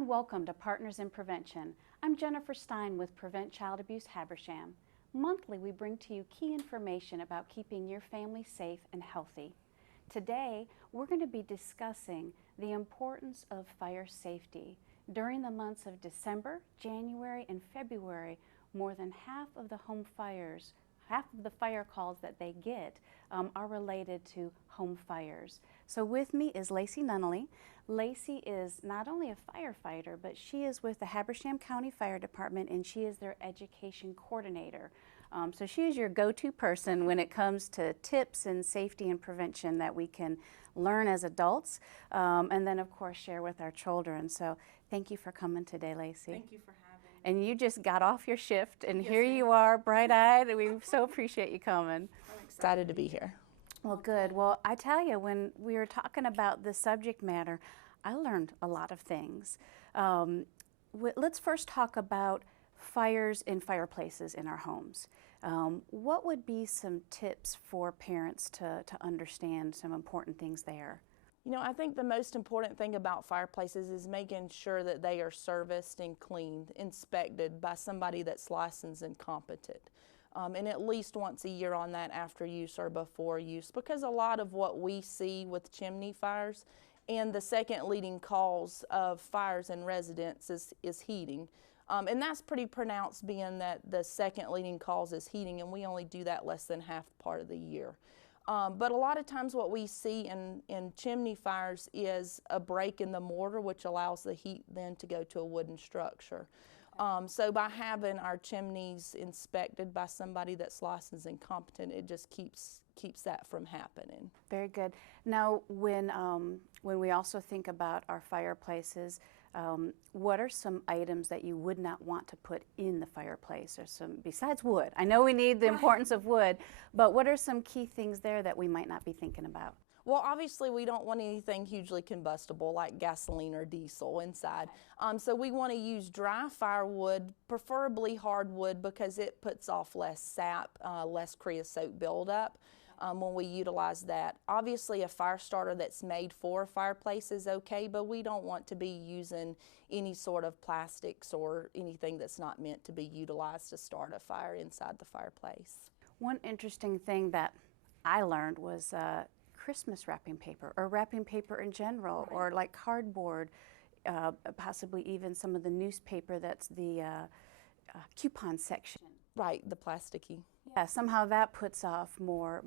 and welcome to Partners in Prevention. I'm Jennifer Stein with Prevent Child Abuse Habersham. Monthly, we bring to you key information about keeping your family safe and healthy. Today, we're going to be discussing the importance of fire safety. During the months of December, January, and February, more than half of the fire calls that they get are related to home fires. So with me is Lacey Nunnally. Lacey is not only a firefighter, but she is with the Habersham County Fire Department, and she is their education coordinator. So she is your go-to person when it comes to tips and safety and prevention that we can learn as adults, and then of course share with our children. So thank you for coming today, Lacey. Thank you for having me. And you just got off your shift, and Yes, here ma'am. you are, bright-eyed, and we so appreciate you coming. I'm excited to be here. Well, good. Well, I tell you, when we were talking about the subject matter, I learned a lot of things. Let's first talk about fires in fireplaces in our homes. What would be some tips for parents to understand some important things there? You know, I think the most important thing about fireplaces is making sure that they are serviced and cleaned, inspected by somebody that's licensed and competent. And at least once a year on that after use or before use, because a lot of what we see with chimney fires and the second leading cause of fires in residences is heating. And that's pretty pronounced, being that the second leading cause is heating, and we only do that less than half part of the year. But a lot of times what we see in chimney fires is a break in the mortar, which allows the heat then to go to a wooden structure. So by having our chimneys inspected by somebody that's licensed and competent, it just keeps that from happening. Very good. Now, when we also think about our fireplaces, what are some items that you would not want to put in the fireplace, or some besides wood? I know we need the importance of wood, but what are some key things there that we might not be thinking about? Well, obviously we don't want anything hugely combustible like gasoline or diesel inside. So we want to use dry firewood, preferably hardwood, because it puts off less sap, less creosote buildup when we utilize that. Obviously a fire starter that's made for a fireplace is okay, but we don't want to be using any sort of plastics or anything that's not meant to be utilized to start a fire inside the fireplace. One interesting thing that I learned was Christmas wrapping paper, or wrapping paper in general, Right. or like cardboard, possibly even some of the newspaper that's the coupon section. Right, the plasticky. Yeah, somehow that puts off more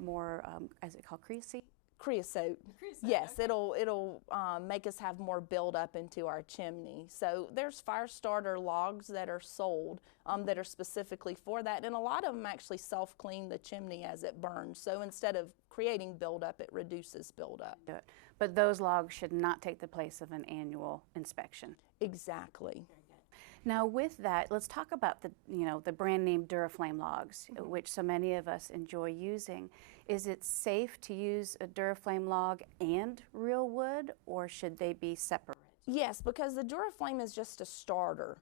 is it called creosote? Creosote. Yes, okay. It'll make us have more buildup into our chimney. So there's fire starter logs that are sold that are specifically for that, and a lot of them actually self-clean the chimney as it burns. So instead of creating buildup, it reduces buildup. But those logs should not take the place of an annual inspection. Exactly. Now with that, let's talk about the brand name Duraflame logs, Mm-hmm. which so many of us enjoy using. Is it safe to use a Duraflame log and real wood, or should they be separate? Yes, because the Duraflame is just a starter.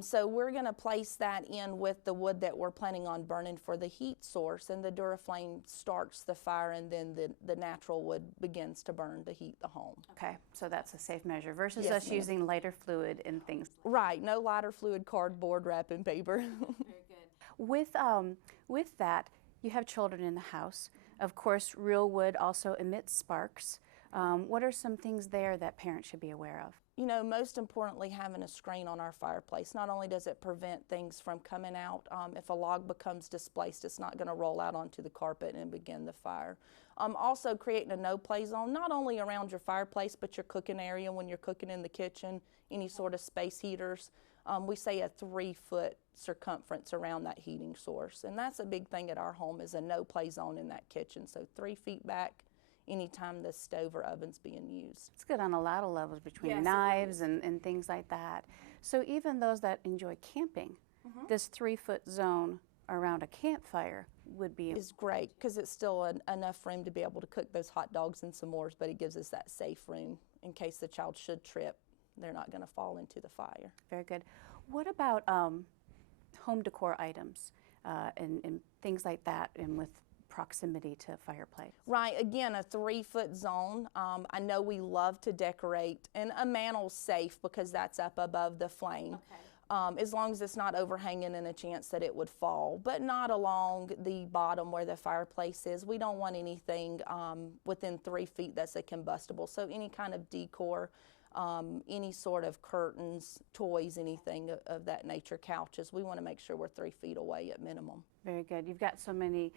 So we're going to place that in with the wood that we're planning on burning for the heat source, and the Duraflame starts the fire, and then the natural wood begins to burn to heat the home. Okay, so that's a safe measure versus Yes, us ma'am. using lighter fluid and things. Right, no lighter fluid, cardboard, wrapping paper. Very good. With that, you have children in the house. Of course, real wood also emits sparks. What are some things there that parents should be aware of? You know, most importantly, having a screen on our fireplace. Not only does it prevent things from coming out, if a log becomes displaced, it's not going to roll out onto the carpet and begin the fire. Also creating a no-play zone, not only around your fireplace, but your cooking area when you're cooking in the kitchen, any sort of space heaters. We say a 3-foot circumference around that heating source. And that's a big thing at our home, is a no-play zone in that kitchen. So 3 feet back anytime the stove or oven's being used. It's good on a lot of levels, between Yes, knives and things like that. So even those that enjoy camping, this 3-foot zone around a campfire would be Is great, because it's still enough room to be able to cook those hot dogs and s'mores, but it gives us that safe room in case the child should trip. They're not going to fall into the fire. Very good. What about home decor items and things like that, and with proximity to a fireplace? Right, again, a 3-foot zone. I know we love to decorate, and a mantle's safe because that's up above the flame. Okay. As long as it's not overhanging and a chance that it would fall, but not along the bottom where the fireplace is. We don't want anything within 3 feet that's a combustible. So any kind of decor, any sort of curtains, toys, anything of that nature, couches, we want to make sure we're 3 feet away at minimum. Very good. You've got so many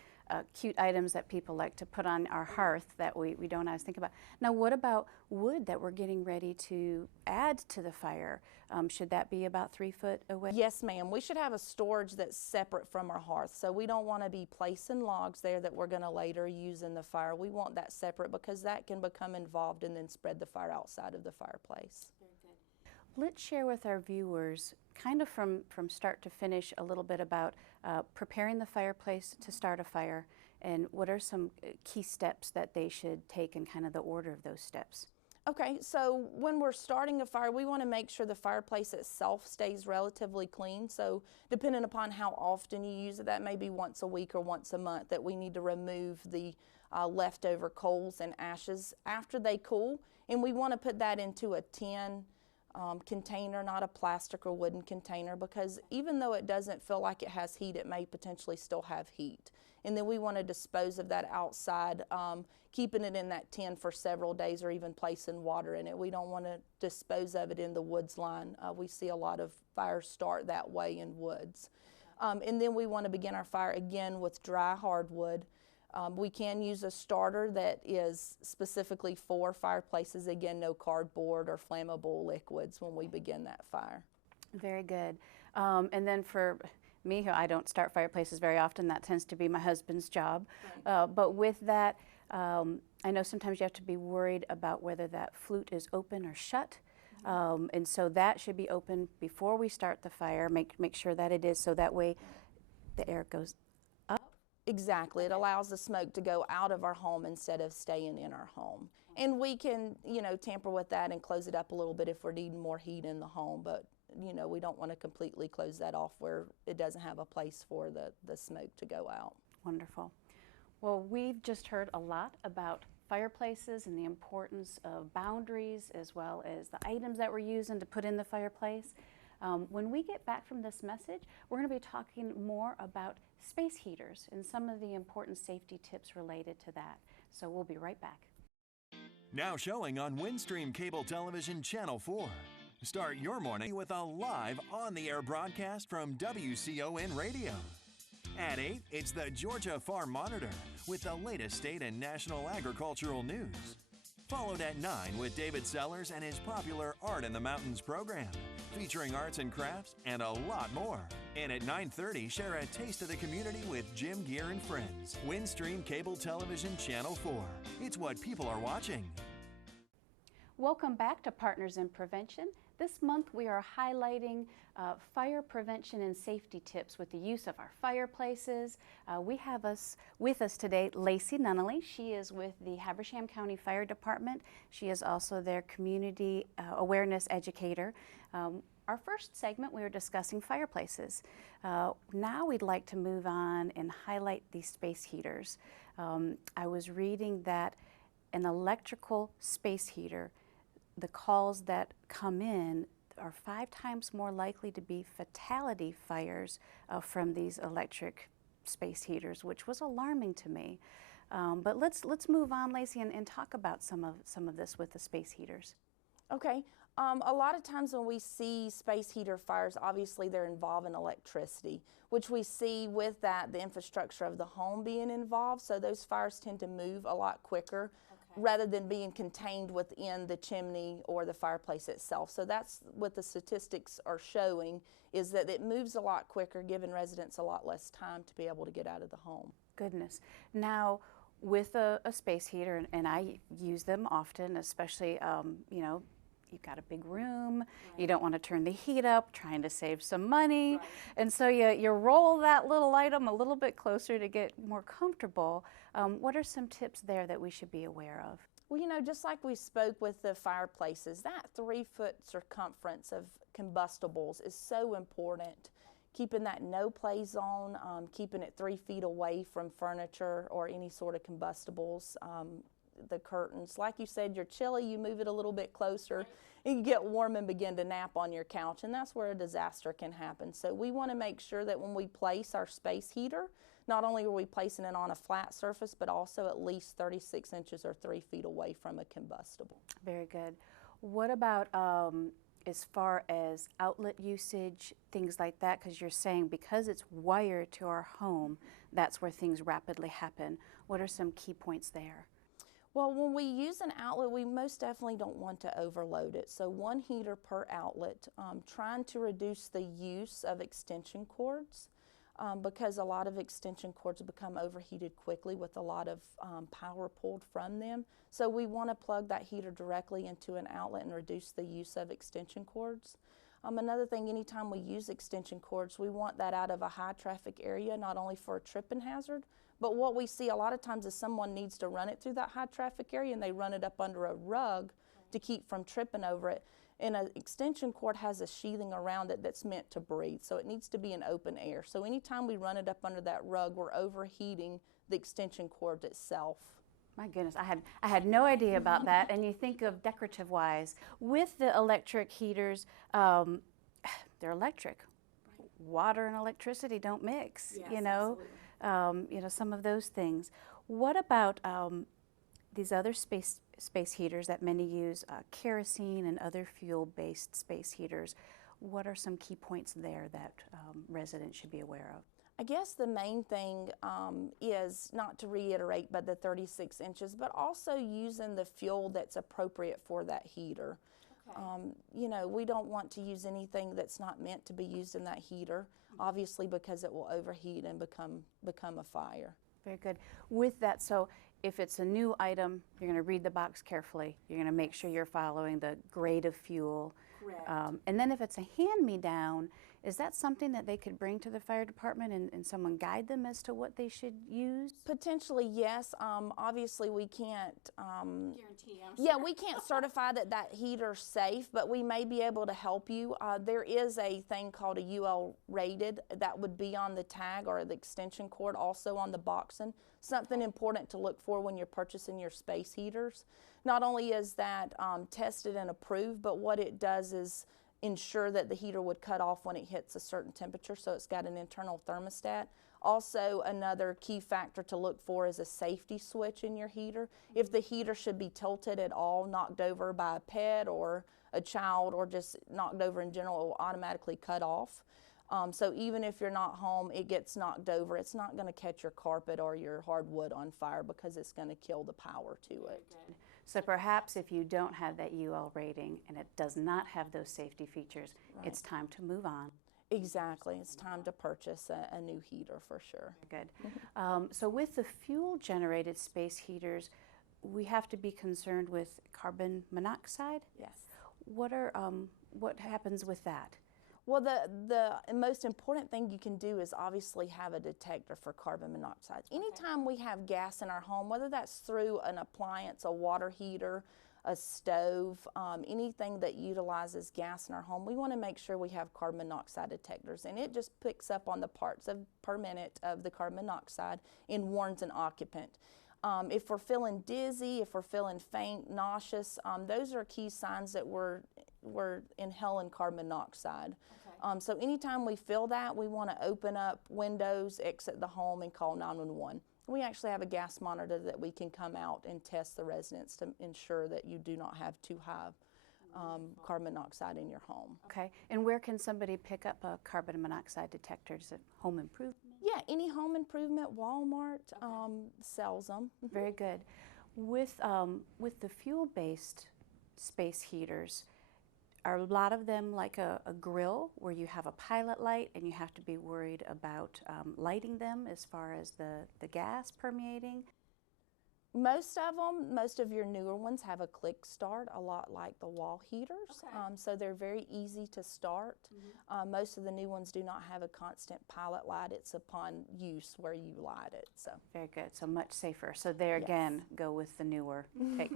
cute items that people like to put on our hearth that we don't always think about. Now, what about wood that we're getting ready to add to the fire? Should that be about 3 foot away? Yes, ma'am. We should have a storage that's separate from our hearth. So we don't want to be placing logs there that we're going to later use in the fire. We want that separate because that can become involved and then spread the fire outside of the fireplace. Very good. Let's share with our viewers, kind of from start to finish, a little bit about preparing the fireplace to start a fire, and what are some key steps that they should take and kind of the order of those steps. Okay, so when we're starting a fire, we want to make sure the fireplace itself stays relatively clean. So depending upon how often you use it, that may be once a week or once a month, that we need to remove the leftover coals and ashes after they cool. And we want to put that into a tin container, not a plastic or wooden container, because even though it doesn't feel like it has heat, it may potentially still have heat. And then we want to dispose of that outside, keeping it in that tin for several days or even placing water in it. We don't want to dispose of it in the woods line. We see a lot of fires start that way in woods. And then we want to begin our fire again with dry hardwood. We can use a starter that is specifically for fireplaces. Again, no cardboard or flammable liquids when we begin that fire. Very good. And then for me, who I don't start fireplaces very often, that tends to be my husband's job. Right. But with that, I know sometimes you have to be worried about whether that flute is open or shut. And so that should be open before we start the fire. Make sure that it is, so that way the air goes up. Exactly. It allows the smoke to go out of our home instead of staying in our home. And we can, tamper with that and close it up a little bit if we're needing more heat in the home. But, we don't want to completely close that off where it doesn't have a place for the smoke to go out. Wonderful. Well, we've just heard a lot about fireplaces and the importance of boundaries, as well as the items that we're using to put in the fireplace. When we get back from this message, we're going to be talking more about space heaters and some of the important safety tips related to that. So we'll be right back. Now showing on Windstream Cable Television Channel 4. Start your morning with a live on-the-air broadcast from WCON Radio. At 8, it's the Georgia Farm Monitor with the latest state and national agricultural news. Followed at 9 with David Sellers and his popular Art in the Mountains program, featuring arts and crafts and a lot more. And at 9:30, share a taste of the community with Jim Gear and Friends. Windstream Cable Television Channel 4. It's what people are watching. Welcome back to Partners in Prevention. This month we are highlighting fire prevention and safety tips with the use of our fireplaces. We have with us today Lacey Nunnally. She is with the Habersham County Fire Department. She is also their community awareness educator. Our first segment we were discussing fireplaces. Now we'd like to move on and highlight these space heaters. I was reading that an electrical space heater, the calls that come in are 5 times more likely to be fatality fires from these electric space heaters, which was alarming to me. But let's move on, Lacey, and talk about some of this with the space heaters. Okay. A lot of times when we see space heater fires, obviously they're involving electricity, which we see with that the infrastructure of the home being involved. So those fires tend to move a lot quicker rather than being contained within the chimney or the fireplace itself. So that's what the statistics are showing, is that it moves a lot quicker, giving residents a lot less time to be able to get out of the home. Goodness. Now, with a space heater, and I use them often, especially, you've got a big room, you don't want to turn the heat up, trying to save some money, and so you roll that little item a little bit closer to get more comfortable. What are some tips there that we should be aware of? Well, just like we spoke with the fireplaces, that 3-foot circumference of combustibles is so important. keeping that no play zone, keeping it 3 feet away from furniture or any sort of combustibles. The curtains, like you said, you're chilly, you move it a little bit closer, and you get warm and begin to nap on your couch, and that's where a disaster can happen. So we want to make sure that when we place our space heater, not only are we placing it on a flat surface, but also at least 36 inches or 3 feet away from a combustible. Very good. What about as far as outlet usage, things like that? Because you're saying because it's wired to our home, that's where things rapidly happen. What are some key points there? Well, when we use an outlet, we most definitely don't want to overload it. So 1 heater per outlet, trying to reduce the use of extension cords because a lot of extension cords become overheated quickly with a lot of power pulled from them. So we want to plug that heater directly into an outlet and reduce the use of extension cords. Another thing, anytime we use extension cords, we want that out of a high traffic area, not only for a tripping hazard, but what we see a lot of times is someone needs to run it through that high traffic area and they run it up under a rug to keep from tripping over it. And an extension cord has a sheathing around it that's meant to breathe, so it needs to be in open air. So anytime we run it up under that rug, we're overheating the extension cord itself. My goodness, I had no idea about that. And you think of decorative-wise, with the electric heaters, they're electric. Water and electricity don't mix, Yes, you know. Some of those things. What about these other space heaters that many use, kerosene and other fuel-based space heaters? What are some key points there that residents should be aware of? I guess the main thing is, not to reiterate, but the 36 inches, but also using the fuel that's appropriate for that heater. Okay. We don't want to use anything that's not meant to be used in that heater, obviously, because it will overheat and become a fire. Very good. With that, so if it's a new item, you're going to read the box carefully. You're going to make sure you're following the grade of fuel. Correct. And then if it's a hand-me-down, is that something that they could bring to the fire department and someone guide them as to what they should use? Potentially, yes. Obviously, we can't Guarantee. Yeah, we can't certify that heater's safe, but we may be able to help you. There is a thing called a UL rated that would be on the tag or the extension cord, also on the boxing. Something important to look for when you're purchasing your space heaters. Not only is that tested and approved, but what it does is ensure that the heater would cut off when it hits a certain temperature, so it's got an internal thermostat. Also, another key factor to look for is a safety switch in your heater. If the heater should be tilted at all, knocked over by a pet or a child, or just knocked over in general, it will automatically cut off. So even if you're not home, it gets knocked over, it's not going to catch your carpet or your hardwood on fire because it's going to kill the power to it. So perhaps if you don't have that UL rating and it does not have those safety features, Right. It's time to move on. Exactly. It's time to purchase a new heater for sure. Good. So with the fuel-generated space heaters, we have to be concerned with carbon monoxide. Yes. What happens with that? Well, the most important thing you can do is obviously have a detector for carbon monoxide. Anytime we have gas in our home, whether that's through an appliance, a water heater, a stove, anything that utilizes gas in our home, we want to make sure we have carbon monoxide detectors. And it just picks up on the parts per minute of the carbon monoxide and warns an occupant. If we're feeling dizzy, if we're feeling faint, nauseous, those are key signs that we're inhaling carbon monoxide. Okay. So anytime we feel that, we want to open up windows, exit the home, and call 911. We actually have a gas monitor that we can come out and test the residents to ensure that you do not have too high carbon monoxide in your home. Okay. And where can somebody pick up a carbon monoxide detector? Is it home improvement? Yeah, any home improvement, Walmart sells them. Very good. With the fuel-based space heaters, are a lot of them like a grill where you have a pilot light and you have to be worried about lighting them as far as the gas permeating? Most of your newer ones have a click start, a lot like the wall heaters. Okay. So they're very easy to start. Mm-hmm. Most of the new ones do not have a constant pilot light. It's upon use where you light it. So very good. So much safer. So there Yes. again, go with the newer.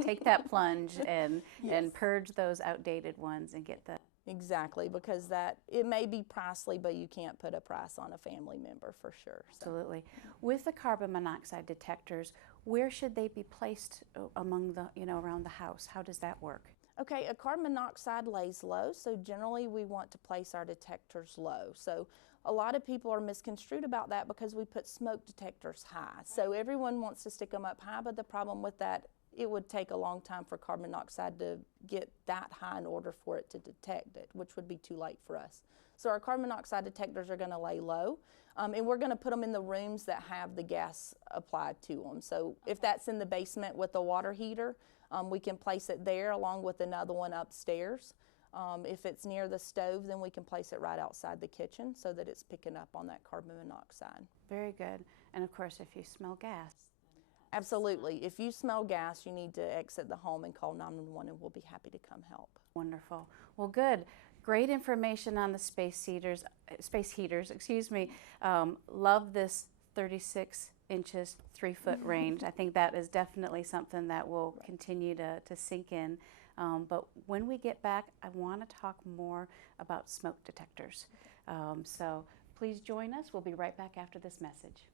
Take that plunge and Yes. and purge those outdated ones and get the Exactly, because it may be pricey, but you can't put a price on a family member for sure. So. Absolutely. With the carbon monoxide detectors, where should they be placed among the, around the house? How does that work? Okay, a carbon monoxide lays low, so generally we want to place our detectors low. So a lot of people are misconstrued about that because we put smoke detectors high. So everyone wants to stick them up high, but the problem with that, it would take a long time for carbon monoxide to get that high in order for it to detect it, which would be too late for us. So our carbon monoxide detectors are going to lay low, and we're going to put them in the rooms that have the gas applied to them. So if that's in the basement with a water heater, we can place it there along with another one upstairs. If it's near the stove, then we can place it right outside the kitchen so that it's picking up on that carbon monoxide. Very good. And of course, if you smell gas. Absolutely. If you smell gas, you need to exit the home and call 911, and we'll be happy to come help. Wonderful. Well, good. Great information on the space heaters, love this 36 inches, 3-foot range. I think that is definitely something that will continue to sink in. But when we get back, I want to talk more about smoke detectors. So please join us. We'll be right back after this message.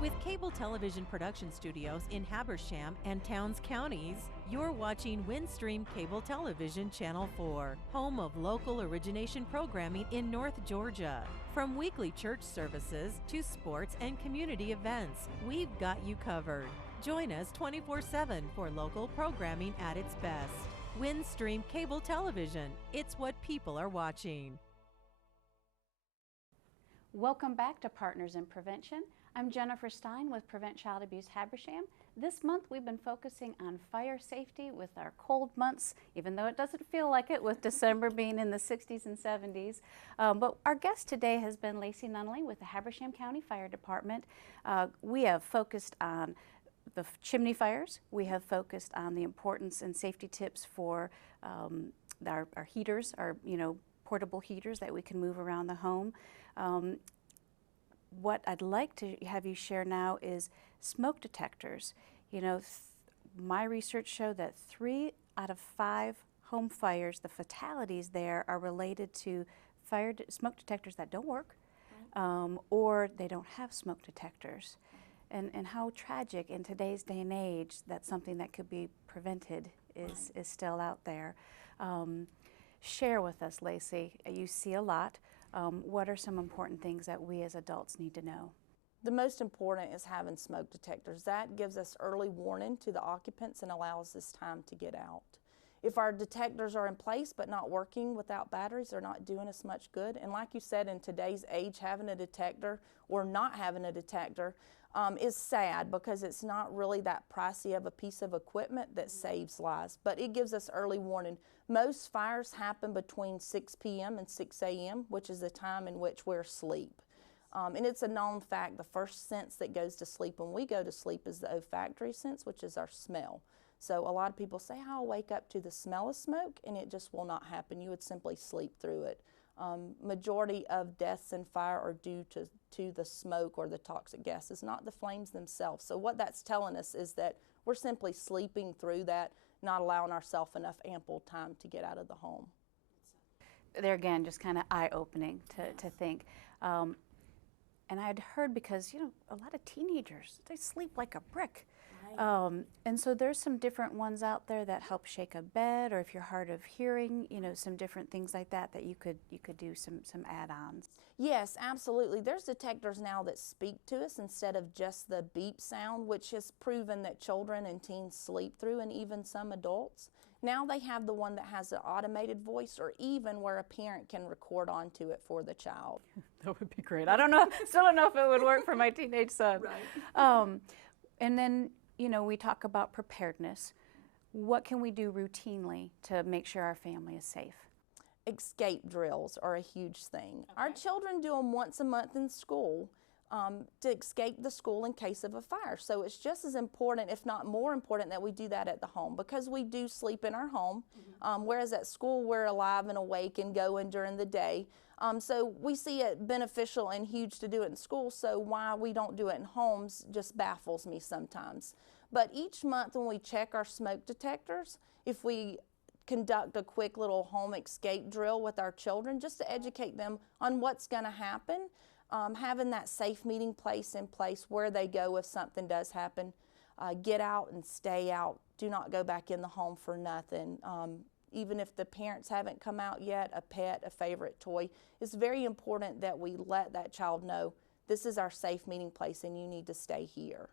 With cable television production studios in Habersham and Towns counties, you're watching Windstream Cable Television Channel 4, home of local origination programming in North Georgia. From weekly church services to sports and community events, we've got you covered. Join us 24/7 for local programming at its best. Windstream Cable Television, it's what people are watching. Welcome back to Partners in Prevention. I'm Jennifer Stein with Prevent Child Abuse Habersham. This month we've been focusing on fire safety with our cold months, even though it doesn't feel like it with December being in the 60s and 70s. But our guest today has been Lacey Nunnally with the Habersham County Fire Department. We have focused on the chimney fires. We have focused on the importance and safety tips for our heaters, our portable heaters that we can move around the home. What I'd like to have you share now is smoke detectors. My research showed that 3 out of 5 home fires, the fatalities there are related to smoke detectors that don't work, or they don't have smoke detectors. And how tragic in today's day and age that something that could be prevented is still out there. Share with us, Lacey. You see a lot. What are some important things that we as adults need to know? The most important is having smoke detectors. That gives us early warning to the occupants and allows us time to get out. If our detectors are in place but not working without batteries, they're not doing us much good. And like you said, in today's age, having a detector or not having a detector is sad because it's not really that pricey of a piece of equipment that saves lives, but it gives us early warning. Most fires happen between 6 p.m. and 6 a.m., which is the time in which we're asleep. And it's a known fact, the first sense that goes to sleep when we go to sleep is the olfactory sense, which is our smell. So a lot of people say, I'll wake up to the smell of smoke, and it just will not happen. You would simply sleep through it. Majority of deaths in fire are due to the smoke or the toxic gases, not the flames themselves. So what that's telling us is that we're simply sleeping through that, not allowing ourselves enough ample time to get out of the home. There again, just kind of eye-opening to think. And I'd heard because, a lot of teenagers, they sleep like a brick. And so there's some different ones out there that help shake a bed, or if you're hard of hearing, some different things like that you could do some add-ons. Yes, absolutely. There's detectors now that speak to us instead of just the beep sound, which has proven that children and teens sleep through, and even some adults. Now they have the one that has an automated voice, or even where a parent can record onto it for the child. That would be great. I don't know, still don't know if it would work for my teenage son. Right. And then, we talk about preparedness. What can we do routinely to make sure our family is safe? Escape drills are a huge thing. Okay. Our children do them once a month in school to escape the school in case of a fire. So it's just as important, if not more important, that we do that at the home, because we do sleep in our home, whereas at school we're alive and awake and going during the day. So we see it beneficial and huge to do it in school, so why we don't do it in homes just baffles me sometimes. But each month when we check our smoke detectors, if we conduct a quick little home escape drill with our children just to educate them on what's going to happen, having that safe meeting place in place where they go if something does happen. Get out and stay out. Do not go back in the home for nothing. Even if the parents haven't come out yet, a pet, a favorite toy, it's very important that we let that child know this is our safe meeting place and you need to stay here.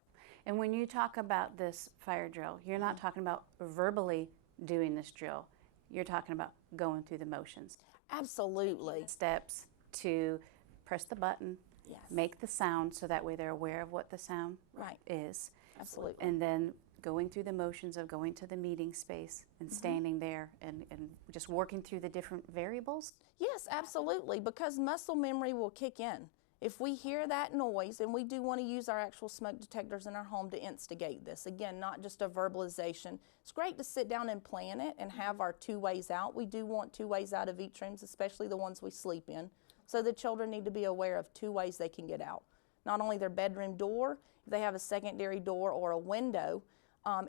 And when you talk about this fire drill, you're not talking about verbally doing this drill. You're talking about going through the motions. Absolutely. Steps to press the button, Yes. make the sound so that way they're aware of what the sound Right. is. Absolutely. And then going through the motions of going to the meeting space and standing there and just working through the different variables. Yes, absolutely, because muscle memory will kick in. If we hear that noise, and we do want to use our actual smoke detectors in our home to instigate this, again, not just a verbalization. It's great to sit down and plan it and have our 2 ways out. We do want 2 ways out of each room, especially the ones we sleep in. So the children need to be aware of 2 ways they can get out. Not only their bedroom door, if they have a secondary door or a window,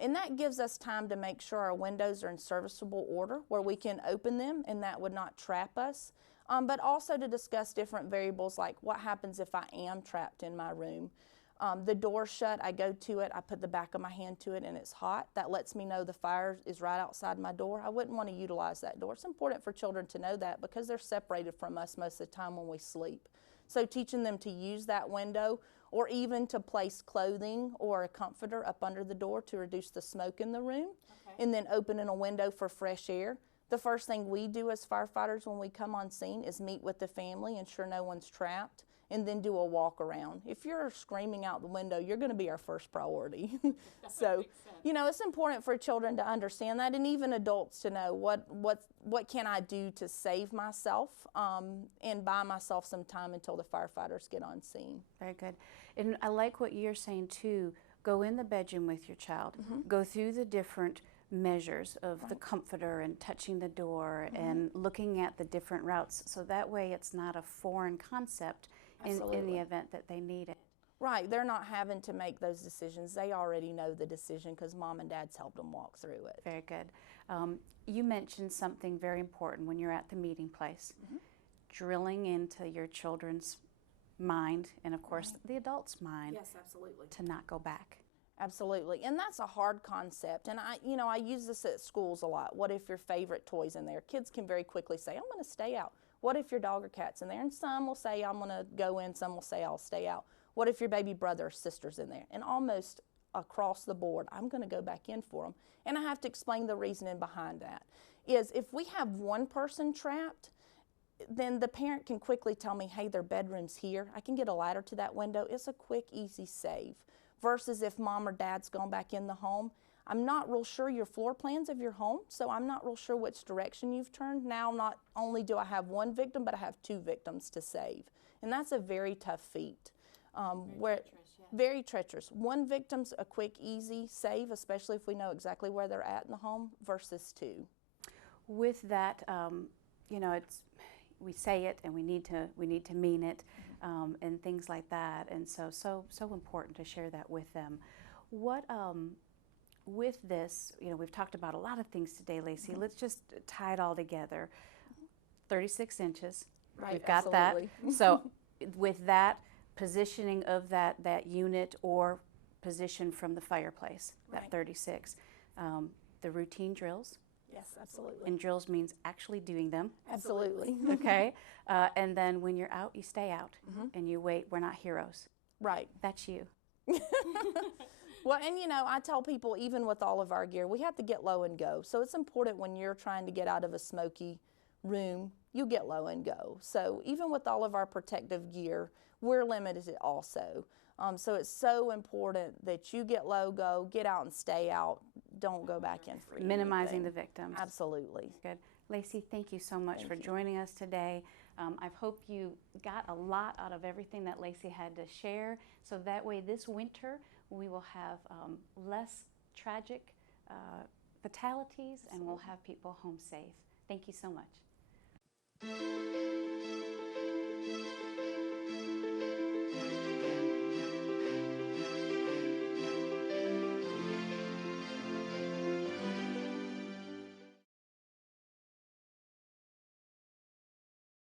and that gives us time to make sure our windows are in serviceable order where we can open them and that would not trap us. But also to discuss different variables like what happens if I am trapped in my room. The door shut, I go to it, I put the back of my hand to it and it's hot. That lets me know the fire is right outside my door. I wouldn't want to utilize that door. It's important for children to know that because they're separated from us most of the time when we sleep. So teaching them to use that window or even to place clothing or a comforter up under the door to reduce the smoke in the room, and then opening a window for fresh air. The first thing we do as firefighters when we come on scene is meet with the family, ensure no one's trapped, and then do a walk around. If you're screaming out the window, you're going to be our first priority. So, you know, it's important for children to understand that, and even adults to know what can I do to save myself and buy myself some time until the firefighters get on scene. Very good. And I like what you're saying too. Go in the bedroom with your child. Go through the different measures of the comforter and touching the door and looking at the different routes, so that way it's not a foreign concept in the event that they need it. Right, they're not having to make those decisions. They already know the decision because mom and dad's helped them walk through it. Very good. You mentioned something very important when you're at the meeting place, drilling into your children's mind and of course the adult's mind. Yes, absolutely. To not go back. Absolutely, and that's a hard concept, and I use this at schools a lot. What if your favorite toy's in there? Kids can very quickly say, I'm going to stay out. What if your dog or cat's in there? And some will say, I'm going to go in, some will say, I'll stay out. What if your baby brother or sister's in there? And almost across the board, I'm going to go back in for them. And I have to explain the reasoning behind that. Is if we have one person trapped, then the parent can quickly tell me, hey, their bedroom's here. I can get a ladder to that window. It's a quick, easy save. Versus if mom or dad's gone back in the home, I'm not real sure your floor plans of your home, so I'm not real sure which direction you've turned. Now, not only do I have one victim, but I have 2 victims to save. And that's a very tough feat. Very treacherous. One victim's a quick, easy save, especially if we know exactly where they're at in the home, versus 2. With that, you know, we say it and we need to mean it, and things like that, and so important to share that with them. What with this, you know, we've talked about a lot of things today, Lacey. Let's just tie it all together. 36 inches. Right, We've got absolutely. that. So with that positioning of that unit or position from the fireplace, that Right. 36, the routine drills. Yes, absolutely. And drills means actually doing them. Absolutely. Okay? And then when you're out, you stay out and you wait. We're not heroes. Right. That's you. Well, and you know, I tell people, even with all of our gear, we have to get low and go. So it's important when you're trying to get out of a smoky room, you get low and go. So even with all of our protective gear, we're limited also. So it's so important that you get low, go, get out and stay out. Don't go back in for Minimizing the anything. victims. Absolutely. Good. Lacey, thank you so much Thank for you. joining us today. I hope you got a lot out of everything that Lacey had to share, so that way this winter we will have less tragic fatalities and we'll have people home safe. Thank you so much.